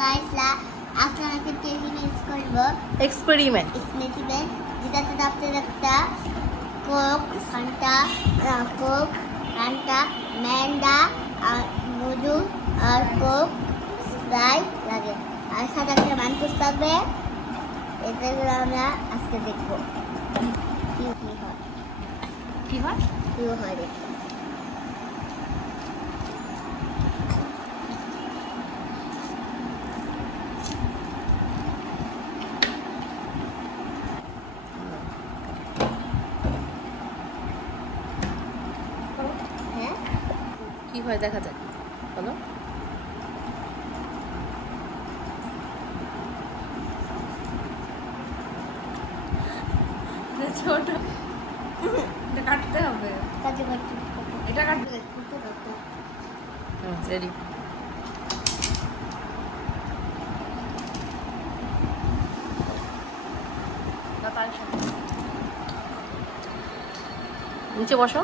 Guys আপনারা কিন্তু experiment করব এক্সপেরিমেন্ট যেটাতে আপনাদের একটা কোক ফান্টা ম্যান্ডা আর মধু আর কোক স্প্রাইট লাগে আর সাথে একটা মানকুস থাকবে। এটাগুলো আমরা আজকে দেখবো কি হয় দেখবো। কি হয় দেখা যাক, বলো। ছোট এটা কাটতে হবে, এটা কাটতে রেডি। নিচে বসো।